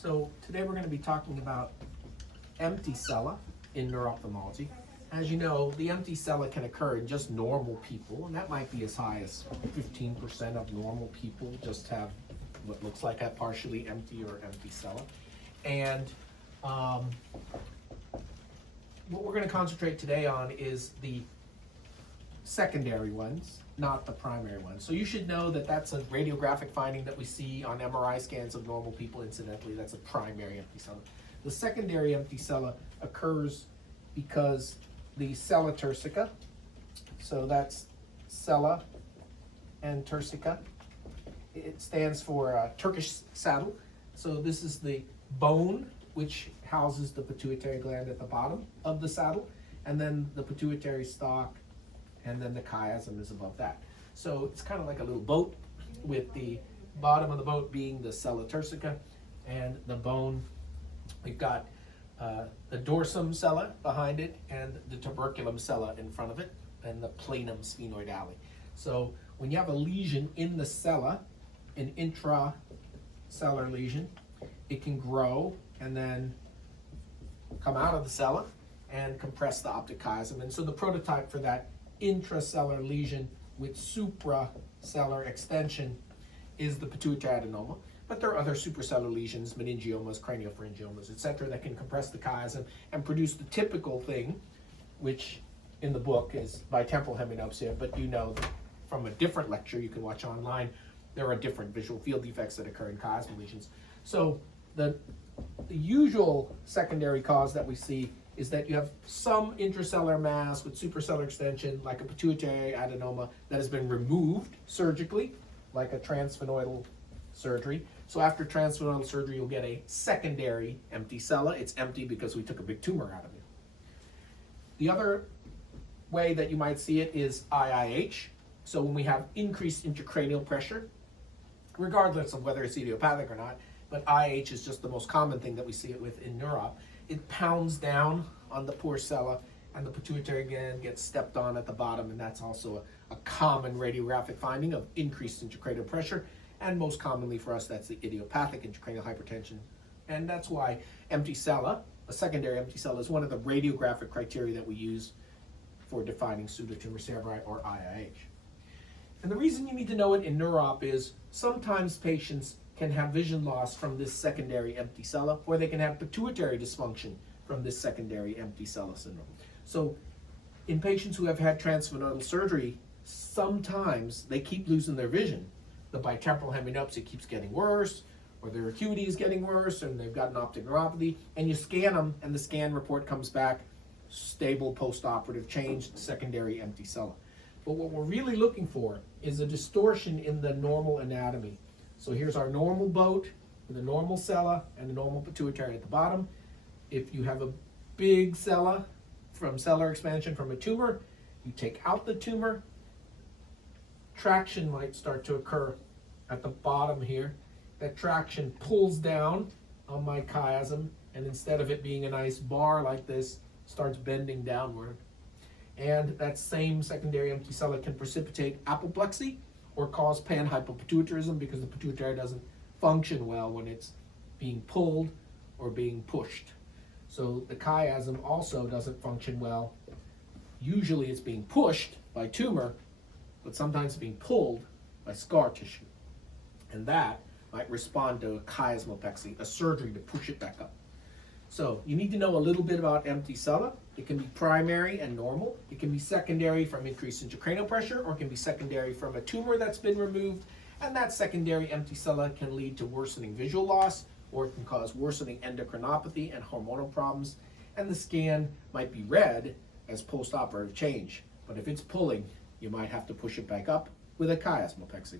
So today we're going to be talking about empty sella in neuro-ophthalmology. As you know, the empty sella can occur in just normal people, and that might be as high as 15% of normal people just have what looks like a partially empty or empty sella. And what we're going to concentrate today on is the secondary ones, not the primary ones. So you should know that that's a radiographic finding that we see on MRI scans of normal people. Incidentally, that's a primary empty sella. The secondary empty sella occurs because the Sella Turcica, so that's Sella and Turcica. It stands for Turkish saddle. So this is the bone which houses the pituitary gland at the bottom of the saddle, and then the pituitary stalk, and then the chiasm is above that. So it's kind of like a little boat, with the bottom of the boat being the Sella Turcica, and the bone, we've got the dorsum sella behind it, and the tuberculum sella in front of it, and the planum sphenoidale. So when you have a lesion in the sella, an intracellular lesion, it can grow and then come out of the sella and compress the optic chiasm. And so the prototype for that intracellular lesion with supracellular extension is the pituitary adenoma. But there are other supracellular lesions, meningiomas, craniopharyngiomas, etc., that can compress the chiasm and produce the typical thing, which in the book is bitemporal hemianopsia. But you know from a different lecture you can watch online, there are different visual field defects that occur in chiasm lesions. So the usual secondary cause that we see is that you have some intracellular mass with supracellular extension, like a pituitary adenoma, that has been removed surgically, like a transsphenoidal surgery. So after transsphenoidal surgery, you'll get a secondary empty sella. It's empty because we took a big tumor out of it. The other way that you might see it is IIH. So when we have increased intracranial pressure, regardless of whether it's idiopathic or not, but IIH is just the most common thing that we see it with in neuro. It pounds down on the poor sella, and the pituitary gland gets stepped on at the bottom, and that's also a common radiographic finding of increased intracranial pressure. And most commonly for us, that's the idiopathic intracranial hypertension. And that's why empty sella, a secondary empty sella, is one of the radiographic criteria that we use for defining pseudotumor cerebri or IIH. And the reason you need to know it in neuro-op is sometimes patients can have vision loss from this secondary empty sella, or they can have pituitary dysfunction from this secondary empty sella syndrome. So in patients who have had transsphenoidal surgery, sometimes they keep losing their vision. The bitemporal hemianopsia keeps getting worse, or their acuity is getting worse, and they've got an optic neuropathy, and you scan them, and the scan report comes back stable postoperative change, secondary empty sella. But what we're really looking for is a distortion in the normal anatomy. So here's our normal boat with a normal sella and a normal pituitary at the bottom. If you have a big sella from cellular expansion from a tumor, you take out the tumor, traction might start to occur at the bottom here. That traction pulls down on my chiasm, and instead of it being a nice bar like this, starts bending downward. And that same secondary empty sella can precipitate apoplexy or cause panhypopituitarism, because the pituitary doesn't function well when it's being pulled or being pushed. So the chiasm also doesn't function well. Usually it's being pushed by tumor, but sometimes it's being pulled by scar tissue. And that might respond to a chiasmopexy, a surgery to push it back up. So you need to know a little bit about empty sella. It can be primary and normal. It can be secondary from increased intracranial pressure, or it can be secondary from a tumor that's been removed. And that secondary empty sella can lead to worsening visual loss, or it can cause worsening endocrinopathy and hormonal problems. And the scan might be read as postoperative change. But if it's pulling, you might have to push it back up with a chiasmopexy.